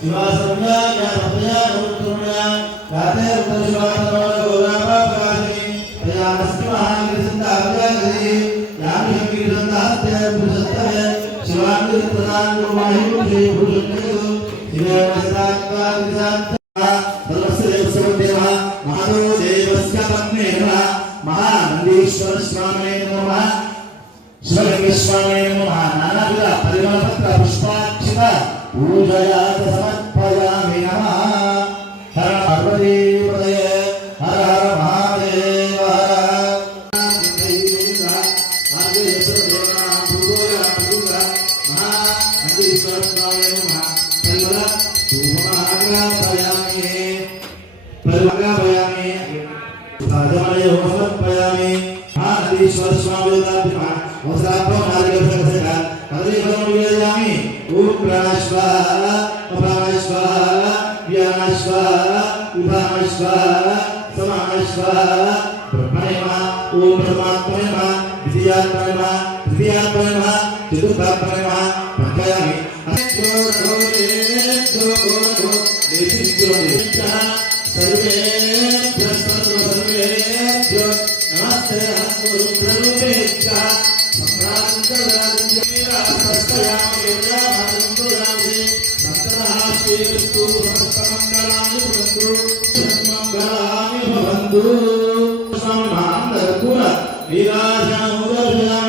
शिवासंज्ञा ज्ञानपया नमोत्तमया गाते उत्तरशिवातमोगोरापाकाशि तयामस्ति महागिरिसन्ताभ्यागति यामि गिरिसन्तास्ते पुरुषत्तवे शिवाङ्गिरिप्रदान्गुमाहिमुषे भूषण्ययो शिवेनस्तात्वागिरिसान्ता सर्वस्य देवस्य महादेव देवस्य पत्ने नमः महानन्दीश्वर स्वामी नमः शिवलिंगस्वामी नमः नानाविध परिमलपत्र पुष्पाक्षित पूजया समर्पयामि नमः हर पार्वतीपतये हर हर महादेव ईश्वर स्वामी वस्त्रापो नारिकेलफलकसेन कदलीफलं विजयामि ओम प्राणस्वाहा अपानस्वाहा व्यानस्वाहा उभानस्वाहा समानस्वाहा ब्रह्मणे नमः ओम परमात्मने नमः द्वितीयात्मने नमः तृतीयात्मने नमः चतुर्थात्मने नमः पंचयामि सर्वे नमस्ते रुद्ररूपेभ्यः सम्राजराजमेवा सस्तयामि यज्ञामि सन्तनाश्रीविस्तु समस्तमङ्गलानि भवन्तु मङ्गलानि भवन्तु स्वामी महान्तरकुल वीराजनमुदर्शयामि